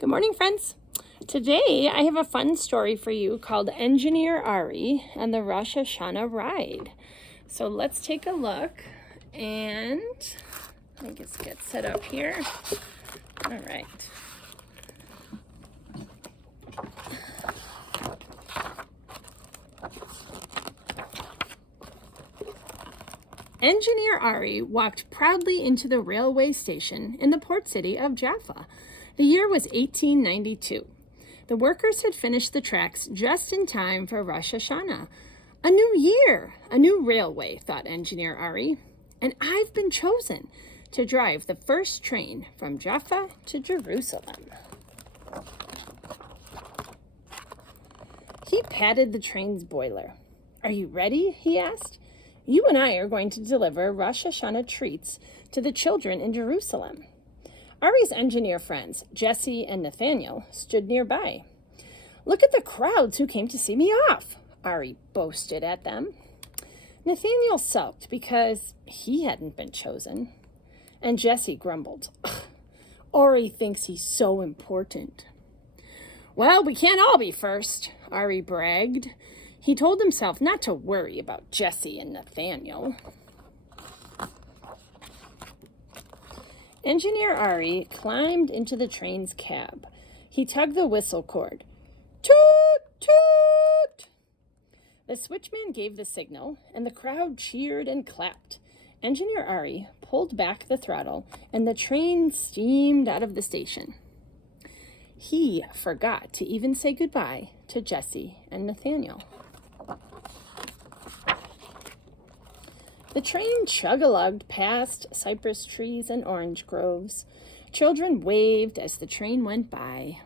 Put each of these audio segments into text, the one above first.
Good morning, friends. Today I have a fun story for you called Engineer Ari and the Rosh Hashanah Ride. So let's take a look, and let me just get set up here. All right. Engineer Ari walked proudly into the railway station in the port city of Jaffa. The year was 1892. The workers had finished the tracks just in time for Rosh Hashanah. A new year, a new railway, thought Engineer Ari, and I've been chosen to drive the first train from Jaffa to Jerusalem. He patted the train's boiler. Are you ready? He asked. You and I are going to deliver Rosh Hashanah treats to the children in Jerusalem. Ari's engineer friends, Jesse and Nathaniel, stood nearby. Look at the crowds who came to see me off, Ari boasted at them. Nathaniel sulked because he hadn't been chosen, and Jesse grumbled. Ari thinks he's so important. Well, we can't all be first, Ari bragged. He told himself not to worry about Jesse and Nathaniel. Engineer Ari climbed into the train's cab. He tugged the whistle cord. Toot, toot! The switchman gave the signal, and the crowd cheered and clapped. Engineer Ari pulled back the throttle, and the train steamed out of the station. He forgot to even say goodbye to Jesse and Nathaniel. The train chug-a-lugged past cypress trees and orange groves. Children waved as the train went by.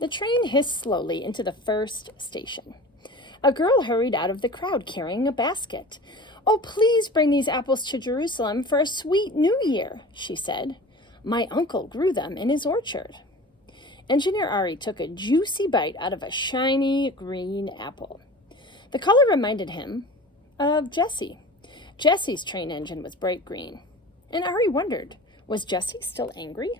The train hissed slowly into the first station. A girl hurried out of the crowd carrying a basket. Oh, please bring these apples to Jerusalem for a sweet new year, she said. My uncle grew them in his orchard. Engineer Ari took a juicy bite out of a shiny green apple. The color reminded him of Jesse. Jesse's train engine was bright green. And Ari wondered, was Jesse still angry?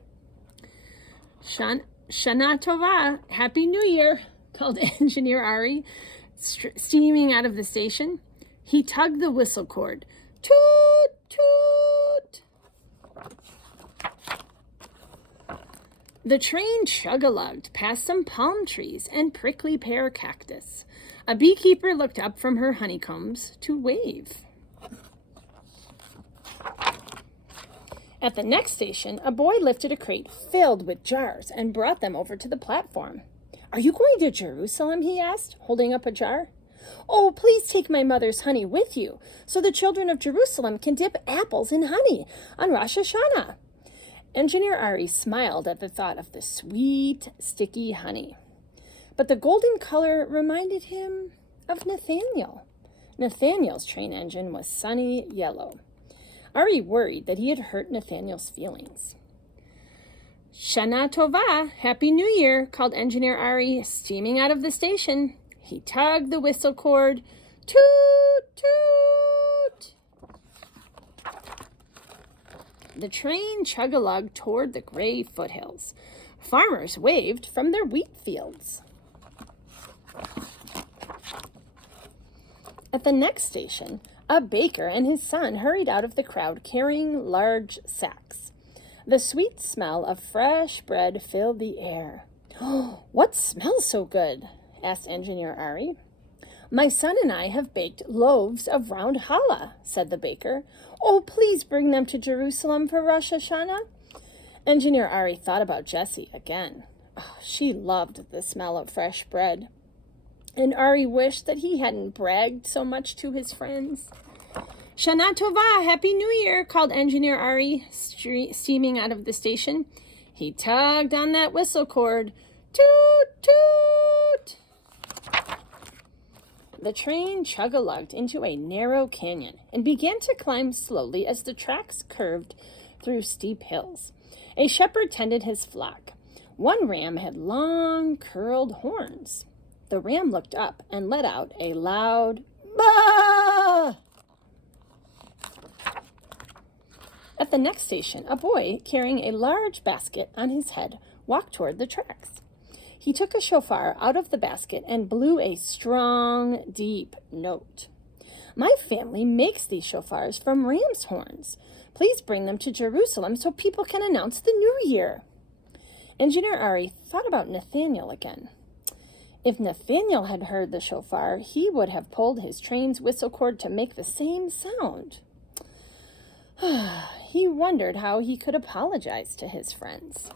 Shana Tova, Happy New Year, called Engineer Ari, steaming out of the station. He tugged the whistle cord. Toot, toot! The train chug-a-lugged past some palm trees and prickly pear cactus. A beekeeper looked up from her honeycombs to wave. At the next station, a boy lifted a crate filled with jars and brought them over to the platform. Are you going to Jerusalem? He asked, holding up a jar. Oh, please take my mother's honey with you, so the children of Jerusalem can dip apples in honey on Rosh Hashanah. Engineer Ari smiled at the thought of the sweet, sticky honey. But the golden color reminded him of Nathaniel. Nathaniel's train engine was sunny yellow. Ari worried that he had hurt Nathaniel's feelings. Shana Tova, Happy New Year, called Engineer Ari, steaming out of the station. He tugged the whistle cord. Toot, toot! The train chug-a-lugged toward the gray foothills. Farmers waved from their wheat fields. At the next station, a baker and his son hurried out of the crowd carrying large sacks. The sweet smell of fresh bread filled the air. Oh, what smells so good? Asked Engineer Ari. My son and I have baked loaves of round challah, said the baker. Oh, please bring them to Jerusalem for Rosh Hashanah. Engineer Ari thought about Jessie again. Oh, she loved the smell of fresh bread. And Ari wished that he hadn't bragged so much to his friends. Shana Tova, Happy New Year, called Engineer Ari, steaming out of the station. He tugged on that whistle cord. Toot, toot! The train chug-a-lugged into a narrow canyon and began to climb slowly as the tracks curved through steep hills. A shepherd tended his flock. One ram had long, curled horns. The ram looked up and let out a loud baa. At the next station, a boy carrying a large basket on his head walked toward the tracks. He took a shofar out of the basket and blew a strong, deep note. My family makes these shofars from ram's horns. Please bring them to Jerusalem so people can announce the new year. Engineer Ari thought about Nathaniel again. If Nathaniel had heard the shofar, he would have pulled his train's whistle cord to make the same sound. He wondered how he could apologize to his friends.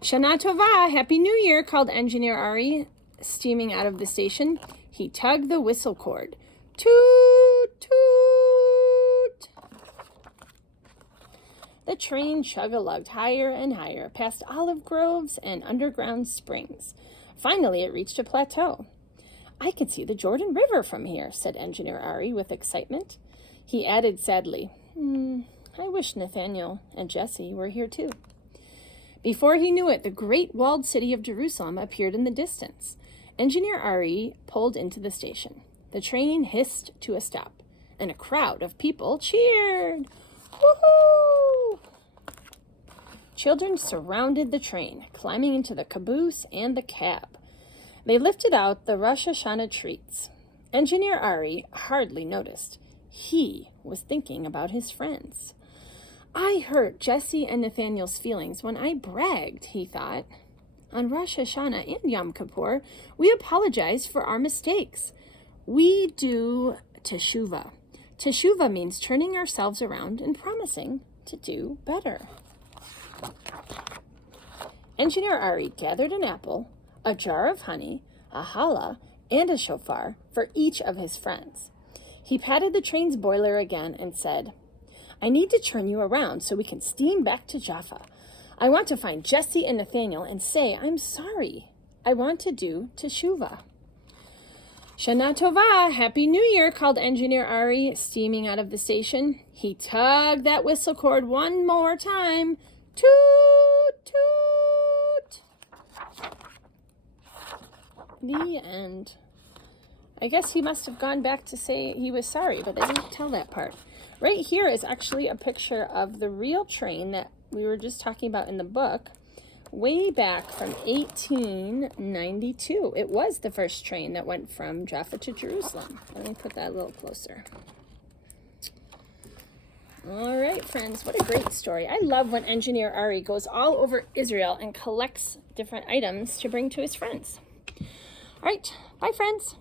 Shana Tova, Happy New Year, called Engineer Ari, steaming out of the station. He tugged the whistle cord. Toot, toot! The train chug-a-lugged higher and higher, past olive groves and underground springs. Finally, it reached a plateau. I can see the Jordan River from here, said Engineer Ari with excitement. He added sadly, I wish Nathaniel and Jesse were here too. Before he knew it, the great walled city of Jerusalem appeared in the distance. Engineer Ari pulled into the station. The train hissed to a stop, and a crowd of people cheered. Woohoo! Children surrounded the train, climbing into the caboose and the cab. They lifted out the Rosh Hashanah treats. Engineer Ari hardly noticed. He was thinking about his friends. I hurt Jesse and Nathaniel's feelings when I bragged, he thought. On Rosh Hashanah and Yom Kippur, we apologize for our mistakes. We do teshuvah. Teshuvah means turning ourselves around and promising to do better. Engineer Ari gathered an apple, a jar of honey, a challah, and a shofar for each of his friends. He patted the train's boiler again and said, I need to turn you around so we can steam back to Jaffa. I want to find Jesse and Nathaniel and say I'm sorry. I want to do teshuvah. Shana Tova, Happy New Year, called Engineer Ari, steaming out of the station. He tugged that whistle cord one more time. Toot, toot. The end. I guess he must have gone back to say he was sorry, but they didn't tell that part. Right here is actually a picture of the real train that we were just talking about in the book, way back from 1892. It was the first train that went from Jaffa to Jerusalem. Let me put that a little closer. All right, friends, what a great story. I love when Engineer Ari goes all over Israel and collects different items to bring to his friends. All right, bye, friends.